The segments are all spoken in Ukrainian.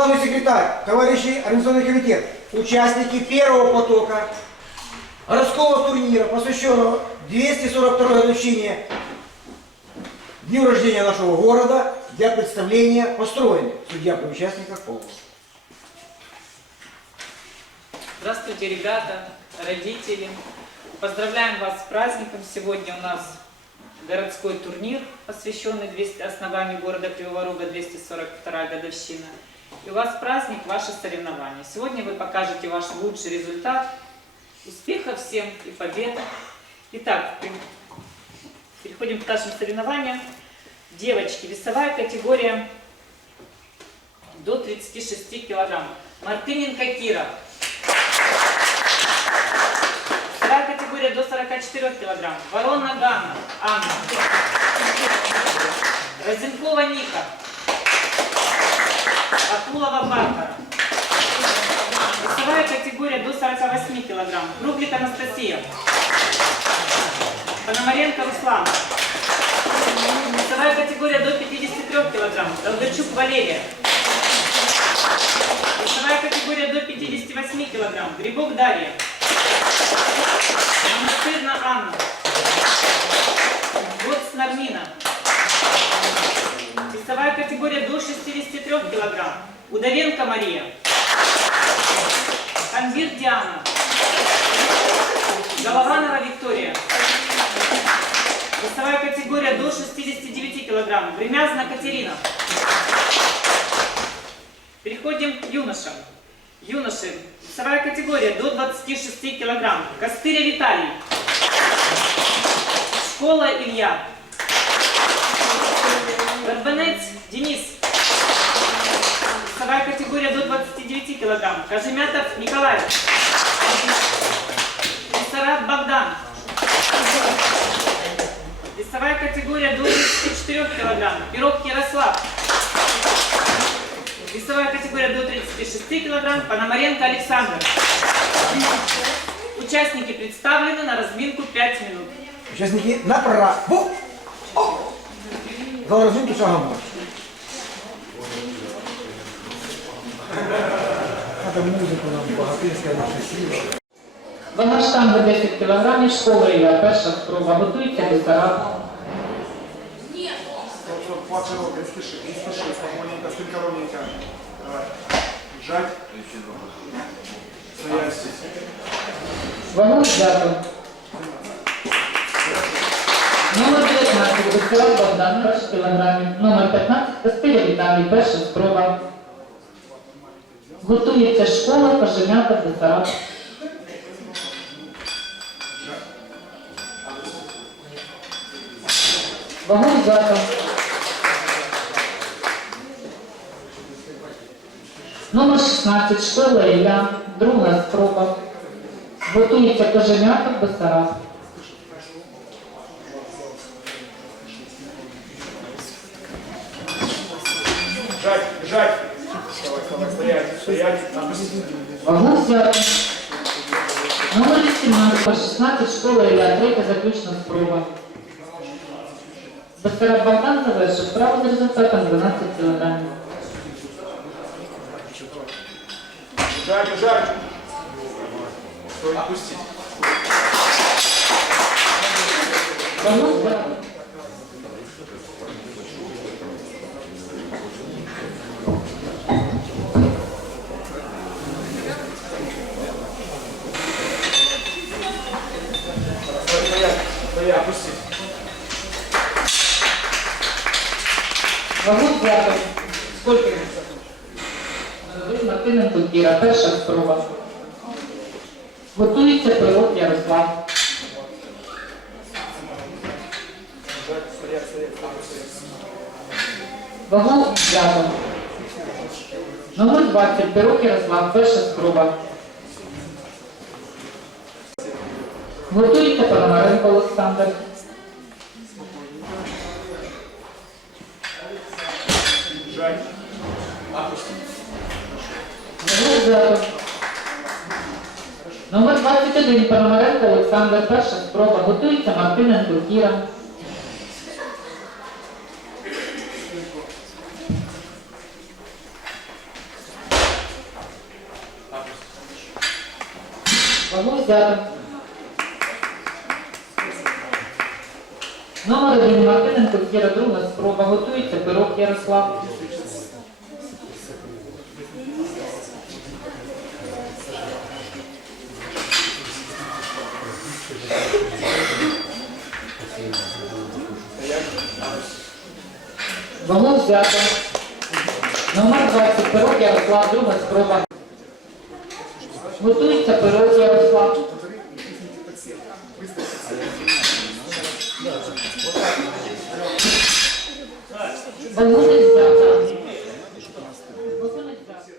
главный секретарь, товарищи организационный комитет, участники первого потока городского турнира, посвященного 242 годовщине Дню рождения нашего города для представления построены. Судья при участниках полностью. Здравствуйте, ребята, родители. Поздравляем вас с праздником. Сегодня у нас городской турнир, посвященный 200 основанию города Кривого Рога, 242 годовщина. И у вас праздник, ваши соревнования. Сегодня вы покажете ваш лучший результат. Успехов всем и побед. Итак, переходим к нашим соревнованиям. Девочки, весовая категория до 36 килограмм. Мартыненко Кира. Вторая категория до 44 килограмм. Ворона Ганна. Анна. Розенкова Ника. Акулова Барбара. Весовая категория до 48 килограмм. Круглик Анастасия. Пономаренко Руслан. Весовая категория до 53 килограмм. Долгачук Валерия. Весовая категория до 58 килограмм. Грибок Дарья. Монастырна Анна. Гоц Нармина. Весовая категория до 63 килограмм. Удовенко Мария. Анвир Диана. Голованова Виктория. Весовая категория до 69 килограмм. Гремязна Катерина. Переходим к юношам. Юноши. Весовая категория до 26 килограмм. Костыря Виталий. Школа Илья. Горбанец Денис. Весовая категория до 29 килограмм. Кожемятов Николай. Весарат Богдан. Весовая категория до 34 килограмм. Пирог Ярослав. Весовая категория до 36 килограмм. Пономаренко Александр. Участники представлены на разминку 5 минут. Участники направо. О! Зал разминки шагом марш. Надо музику нам богатырська наша сила. Вага штанги 10 кг, школа Ілля, перша спроба. Готується до старат. Вот, вот, плачь ровно, не спеши, не спеши, спокойненько, спинка ровненько. Давай. Жать. Стоять. Вагу взято. Номер 19 Гуцулак Богдан, перший кілограмів. Номер 15 Костиля Віталій, перша спроба. Готується школа, коженята, десарат. Вагу взято. Номер 16 школа Ілля, друга спроба. Готується коженята, десарат. 12 школа Ілля Трейка заключна спроба. Доктора Богдан завершив право з результатом 12 кг. Жарю, жарю. Отпустіть. Стоять, стоять, опустить. Вагу взято. Сколько? Ви Мартиненко Кіра, перша спроба. Готується пилот Ярослав. Вагу взято. Номер 20, Пирог Ярослав, перша спроба. Готуйте Пономаренко Олександр. Номер 21 Пономаренко Олександр. Перша спроба. Готується Мартиненко Кіра. Вагу взяти. Мартиненко друга спроба. Готується пирог Ярослав. Вагу взято. Номер 20 пирог Ярослав, друга спроба. Готується пирог Ярослав. Вагу не взято. Вагу не взято.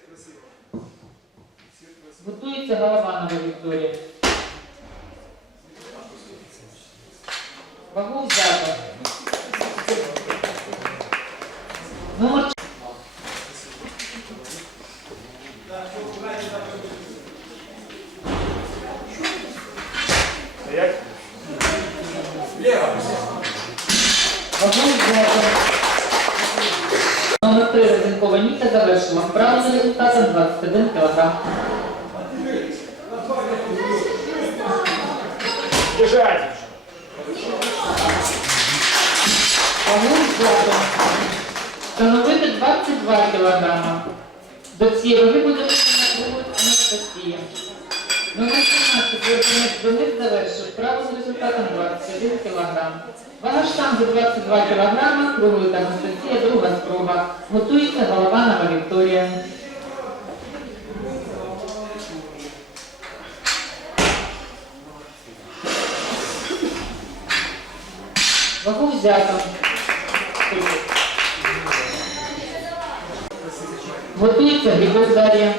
Готується Голованова Вікторія. Вагу взято. Номер Стоять. Вагон взято. Номер 3 Розенкова Ніка завершила. Вправо за 21 кг. Держать. Взято. Встановити 22 кг. До цієї ваги буде виконана Анастасія. Номер 17 Верховець Денис завершив. Вправо за результатом 21 кг. Вага штанги 22 кг. Круглик Анастасія, друга спроба. Готується Голованова Вікторія. Вагу взято. Готується Григорій Дар'я.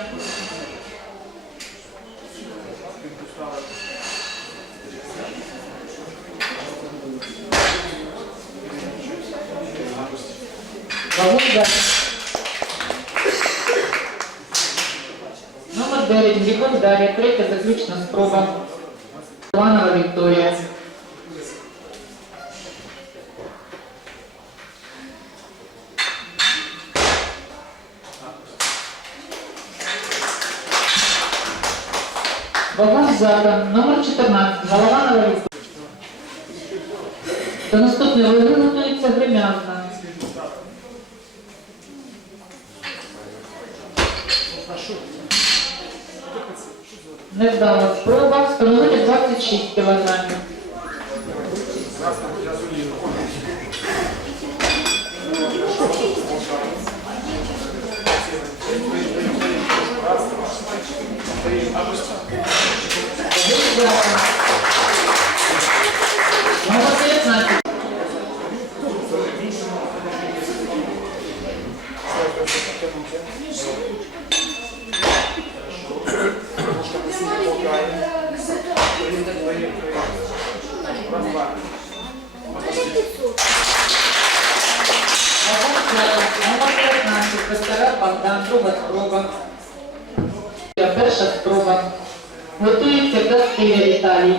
29, Глібок Дар'я, третя заключна спроба. Іванова Вікторія. Багаж зада, номер 14, Голованова Вікторія. До наступної виготується Гремянна. Невдала спроба встановити 26 кілограмів. Номер 19. Номер 15. Пестера Богдан, друга спроба. Перша спроба. Готується Кастиля Віталій.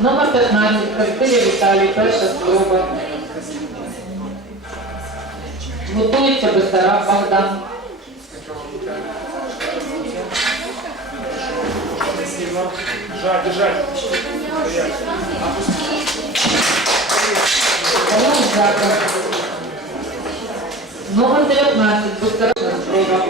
Номер 15. Кастиля Віталій, перша спроба. Готується Бесараб Богдан. Сильно. Держать, держать. Номер 19. Бесараб спроба.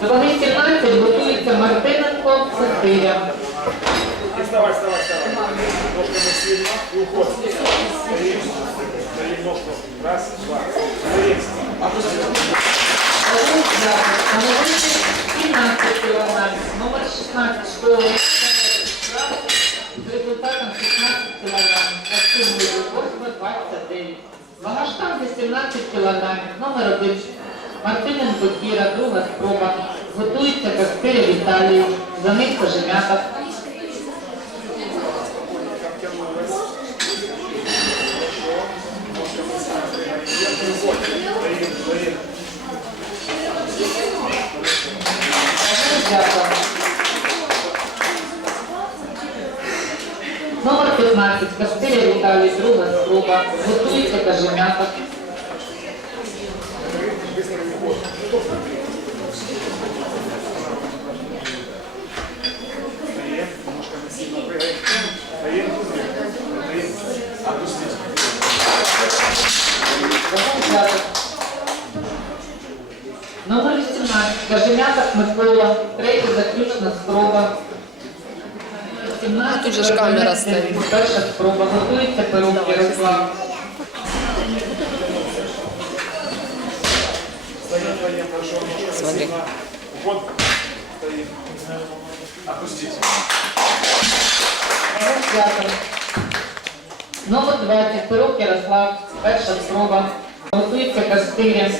До ваги 17 готується Мартиненко. И вставай, вставай, вставай. Ножками сильно и уход. Стоим. Стоим ножку. Раз, два. Стоим. Вагон взято. Становити 17 кілограмів. Номер 16 школи. З результатом 16 кілограмів. Активною 8 29. Вага штанги 17 кілограмів. Номер 1. Мартиненко Кіра, друга спроба. Готується Кастиля Віталію. За них кожем'ята. Стоим, стоим. 18, Костиля Віталій, друга спроба. Готується Кажем'ятов. Стоим, немножко не сильно прыгаем. Стоим, стоим. Отпустите. Кажем'ятов. Номер 18, Кажем'ятов Микола, третя заключна спроба. 17, Тут же ж камера стоїть. Перша спроба. Готується Перук Ярослав. Смотри. Стоим. Номер 20, Пирог Ярослав, перша спроба. Готується Кастиля.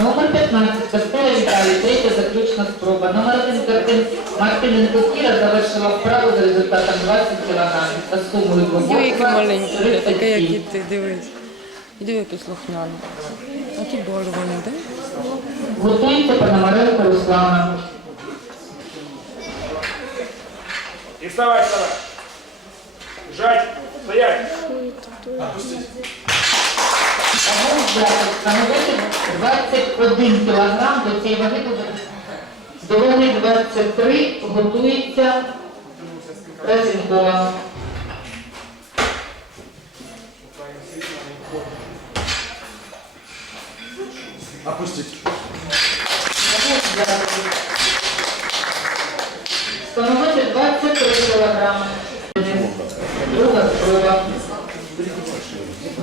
Номер 15, Кастиля Віталій, третя заключна спроба. Номер 1 Картин Мартиненко Кіра завершила вправу за результатом 20 кг та сумою Диви, які маленькі, таке, як і ти, дивись. І диви, який слухняний. А ті так? Готується Пономаренко Руслана. И вставай, вставай. Жать. Стоять. Взяток становити 21 кг, до цієї ваги буде до ваги 23 готується Разінкова. Опустите. Становити 23 кг. Друга спроба.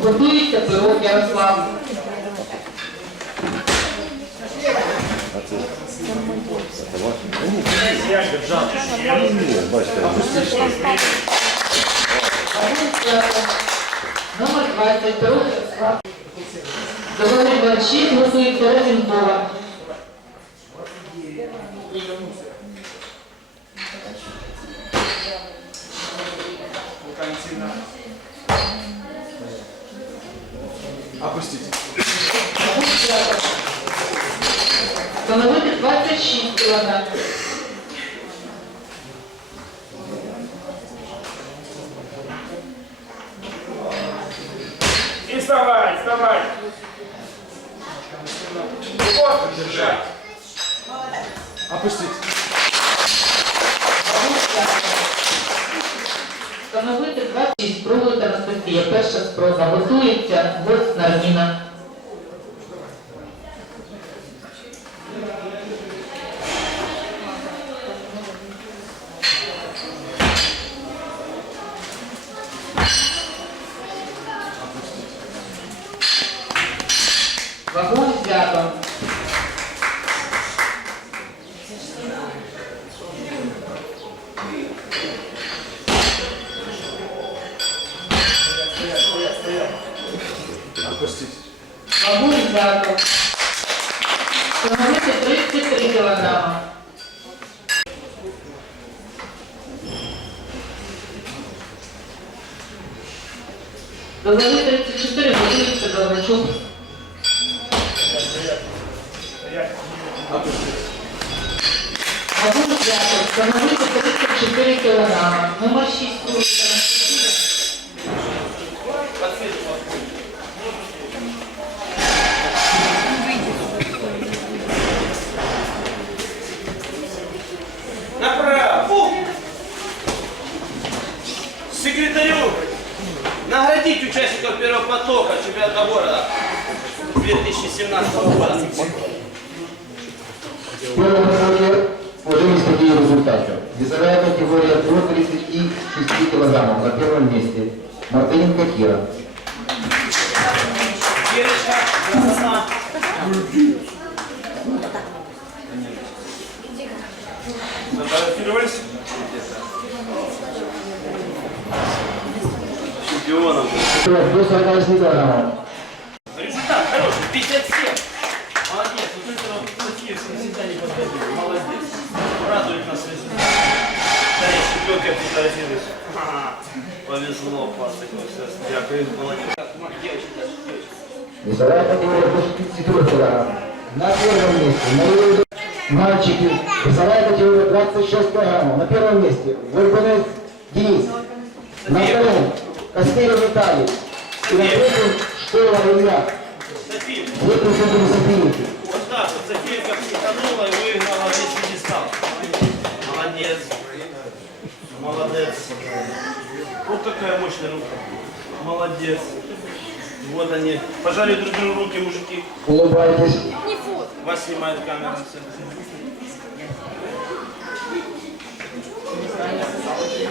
Готується пирог Ярослав. Номер 20, пирог Ярослав. Ваги 26 готується Разінкова. Опустите. Становити 26 кг. И вставай, вставай. Вот, держать. Опустить. Встановити 26 на Анастасія. Перша спроба. Готується гость Нарміна. Вагон взято. Опустить. Вагон взято. Встановити 33 кілограма. До ваги 34 готується Долгачук. Стоять. Опустить. Вагон взято. Встановити 34 кілограма. Номер 6 вулиця наградить участников первого потока чемпионата города 2017 года. В первом потоке уже есть такие результаты. Весовая категория до 36 килограммов на первом месте. Мартыненко Кира. Кирочка, красота. чемпионом. Результат хороший, 57. Молодец, вот это вот такие всегда не подходили. Молодец. Радует нас результат. Да, я чемпион Капитан Зинович. Повезло, пастык, дякую, молодец. Николай Патриарх, 23 килограмм. На первом месте. Мальчики, весовая категория 26 килограммов. На первом месте Горбунец Денис. На втором Каспира Наталії. І наприклад, школа Ілля. Ви приходили за пільники. Ось так, Софійка втанула і вигнала річні дістав. Молодець. Молодець. Вот такая мощная рука. Молодец. Вот они. Пожали друг другу руки, мужики. Улыбайтесь. Вас снимает камера.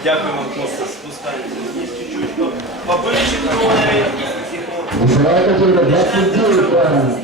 Дякую вам, просто спускаємося. Есть чуть-чуть. Категория 29 килограммов.